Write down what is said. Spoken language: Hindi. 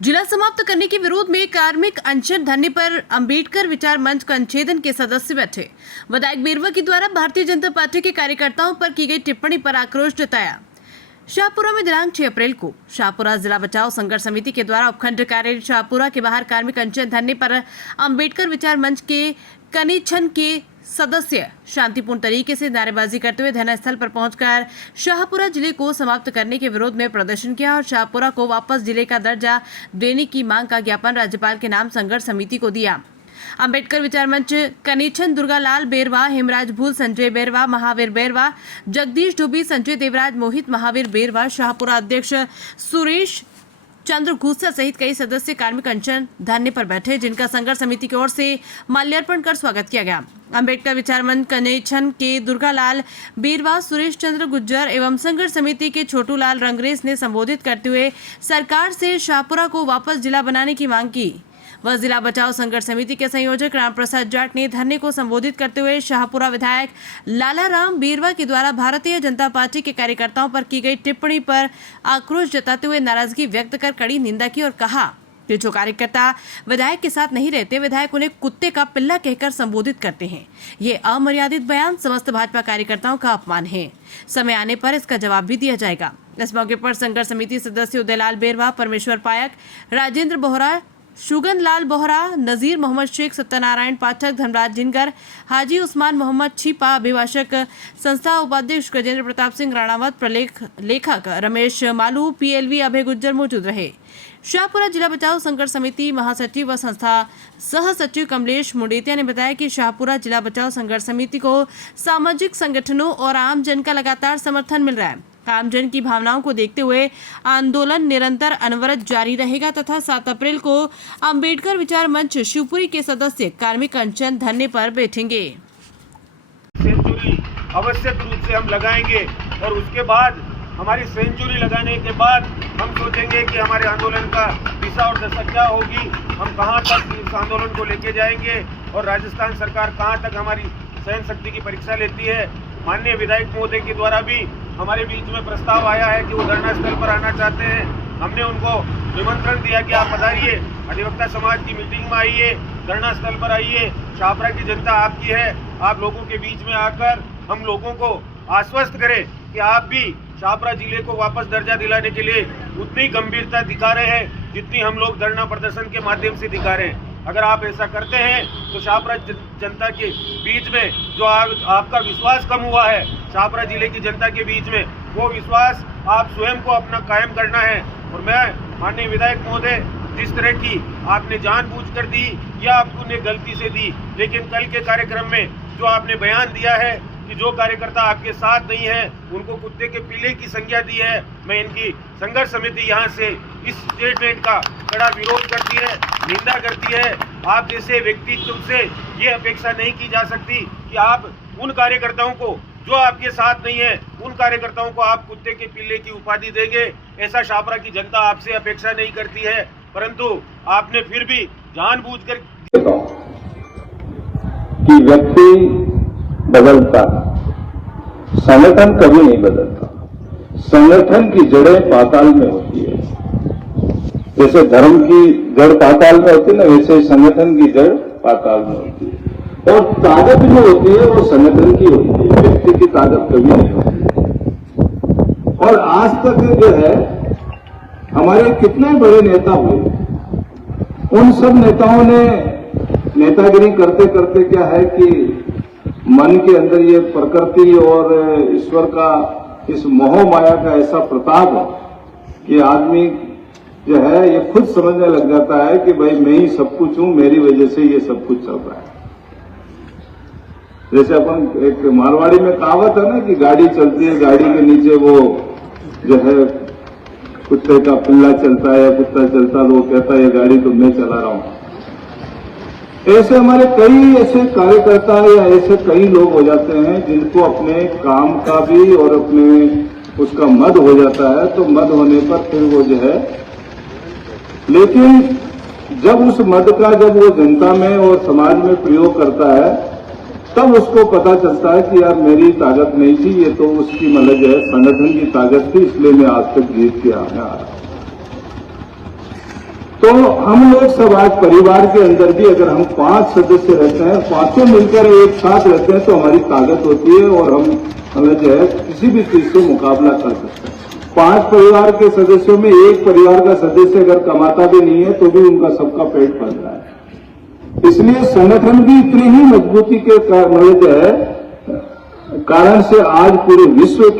जिला समाप्त करने के विरोध में कार्मिक अनशन धरने पर अंबेडकर विचार मंच का अंशेदन के सदस्य बैठे। विधायक बेरवा के द्वारा भारतीय जनता पार्टी के कार्यकर्ताओं पर की गई टिप्पणी पर आक्रोश जताया। शाहपुरा में दिनांक 6 अप्रैल को शाहपुरा जिला बचाओ संघर्ष समिति के द्वारा उपखंड कार्यालय शाहपुरा के बाहर कार्मिक अनशन धरने पर अंबेडकर विचार मंच के कनेछन के सदस्य शांतिपूर्ण तरीके से नारेबाजी करते हुए धरना स्थल पर पहुंचकर शाहपुरा जिले को समाप्त करने के विरोध में प्रदर्शन किया और शाहपुरा को वापस जिले का दर्जा देने की मांग का ज्ञापन राज्यपाल के नाम संघर्ष समिति को दिया। अंबेडकर विचार मंच कनेछन दुर्गालाल बेरवा, हेमराज भूल, संजय बेरवा, महावीर बेरवा, जगदीश डुबी, संजय देवराज, मोहित महावीर बेरवा, शाहपुरा अध्यक्ष सुरेश चंद्र गुस्सा सहित कई सदस्य कार्मिक अनशन धरने पर बैठे, जिनका संघर्ष समिति की ओर से माल्यार्पण कर स्वागत किया गया। अंबेडकर विचार मंच कनेछन के दुर्गालाल बेरवा, सुरेश चंद्र गुज्जर एवं संघर्ष समिति के छोटूलाल रंगरेज ने संबोधित करते हुए सरकार से शाहपुरा को वापस जिला बनाने की मांग की। वह जिला बचाओ संघर्ष समिति के संयोजक राम प्रसाद जाट ने धरने को संबोधित करते हुए शाहपुरा विधायक लाला राम बेरवा के द्वारा भारतीय जनता पार्टी के कार्यकर्ताओं पर की गई टिप्पणी पर आक्रोश जताते हुए नाराजगी व्यक्त कर कड़ी निंदा की और कहा कि जो कार्यकर्ता विधायक के साथ नहीं रहते, विधायक उन्हें कुत्ते का पिल्ला कहकर संबोधित करते हैं। ये अमर्यादित बयान समस्त भाजपा कार्यकर्ताओं का अपमान है। समय आने पर इसका जवाब भी दिया जाएगा। इस मौके पर संघर्ष समिति सदस्य उदयलाल बेरवा, परमेश्वर पायक, राजेंद्र बोहरा, शुगन लाल बोहरा, नजीर मोहम्मद शेख, सत्यनारायण पाठक, धनराज जिनगर, हाजी उस्मान मोहम्मद छिपा, अभिभाषक संस्था उपाध्यक्ष गजेंद्र प्रताप सिंह राणावत, लेखक रमेश मालू, पीएलवी अभय गुज्जर मौजूद रहे। शाहपुरा जिला बचाओ संघर्ष समिति महासचिव व संस्था सह सचिव कमलेश मुंडेतिया ने बताया कि शाहपुरा जिला बचाओ संघर्ष समिति को सामाजिक संगठनों और आम जन का लगातार समर्थन मिल रहा है। आमजन की भावनाओं को देखते हुए आंदोलन निरंतर अनवरत जारी रहेगा तथा 7 अप्रैल को अंबेडकर विचार मंच शिवपुरी के सदस्य कार्मिक अनशन धरने पर बैठेंगे। सेंचुरी आवश्यक रूप से हम लगाएंगे और उसके बाद हमारी सेंचुरी लगाने के बाद हम सोचेंगे कि हमारे आंदोलन का दिशा और दशा क्या होगी, हम कहां तक इस आंदोलन को लेके जाएंगे और राजस्थान सरकार कहां तक हमारी सहन शक्ति की परीक्षा लेती है। माननीय विधायक महोदय के द्वारा भी हमारे बीच में प्रस्ताव आया है कि वो धरना स्थल पर आना चाहते हैं। हमने उनको निमंत्रण दिया कि आप पधारिए, अधिवक्ता समाज की मीटिंग में आइए, धरना स्थल पर आइए। शाहपुरा की जनता आपकी है, आप लोगों के बीच में आकर हम लोगों को आश्वस्त करें कि आप भी शाहपुरा जिले को वापस दर्जा दिलाने के लिए उतनी गंभीरता दिखा रहे हैं जितनी हम लोग धरना प्रदर्शन के माध्यम से दिखा रहे हैं। अगर आप ऐसा करते हैं तो शाहपुरा जनता के बीच में जो आपका विश्वास कम हुआ है शाहपुरा जिले की जनता के बीच में, वो विश्वास आप स्वयं को अपना कायम करना है। और मैं माननीय विधायक महोदय, जिस तरह की आपने जानबूझकर दी या आपने गलती से दी, लेकिन कल के कार्यक्रम में जो आपने बयान दिया है कि जो कार्यकर्ता आपके साथ नहीं है उनको कुत्ते के पिल्ले की संज्ञा दी है, मैं इनकी संघर्ष समिति यहाँ से इस स्टेटमेंट का कड़ा विरोध करती है, निंदा करती है। आप जैसे व्यक्तित्व से ये अपेक्षा नहीं की जा सकती कि आप उन कार्यकर्ताओं को जो आपके साथ नहीं है, उन कार्यकर्ताओं को आप कुत्ते के पिल्ले की उपाधि देंगे। ऐसा शाहपुरा की जनता आपसे अपेक्षा नहीं करती है, परंतु आपने फिर भी जानबूझकर कि व्यक्ति बदलता, संगठन कभी नहीं बदलता। संगठन की जड़ें पाताल में होती है। जैसे धर्म की जड़ पाताल में होती है ना, वैसे संगठन की जड़ पाताल में होती है। और ताकत जो होती है वो संगठन की होती है, व्यक्ति की ताकत कभी नहीं होती। और आज तक जो है हमारे कितने बड़े नेता हुए, उन सब नेताओं ने नेतागिरी करते करते क्या है कि मन के अंदर ये प्रकृति और ईश्वर का इस मोह माया का ऐसा प्रताप है कि आदमी जो है ये खुद समझने लग जाता है कि भाई मैं ही सब कुछ हूं, मेरी वजह से ये सब कुछ चल रहा है। जैसे अपन एक मारवाड़ी में कहावत है ना कि गाड़ी चलती है, गाड़ी के नीचे वो जो है कुत्ते का पिल्ला चलता है या कुत्ता चलता है, तो वो कहता है ये गाड़ी तो मैं चला रहा हूं। ऐसे हमारे कई ऐसे कार्यकर्ता या ऐसे कई लोग हो जाते हैं जिनको अपने काम का भी और अपने उसका मद हो जाता है, तो मद होने पर फिर वो जो है, लेकिन जब उस मद का जब वो जनता में और समाज में प्रयोग करता है तब उसको पता चलता है कि यार मेरी ताकत नहीं थी, ये तो उसकी मतलब जो है संगठन की ताकत थी, इसलिए मैं आज तक जीत के आ रहा। तो हम लोग सब आज परिवार के अंदर भी अगर हम 5 सदस्य रहते हैं, पांचों मिलकर एक साथ रहते हैं, तो हमारी ताकत होती है और हमें जो है किसी भी चीज से मुकाबला कर सकते हैं। 5 परिवार के सदस्यों में एक परिवार का सदस्य अगर कमाता भी नहीं है तो भी उनका सबका पेट भर रहा है। इसलिए संगठन भी इतनी ही मजबूती के कारण से आज पूरे विश्व के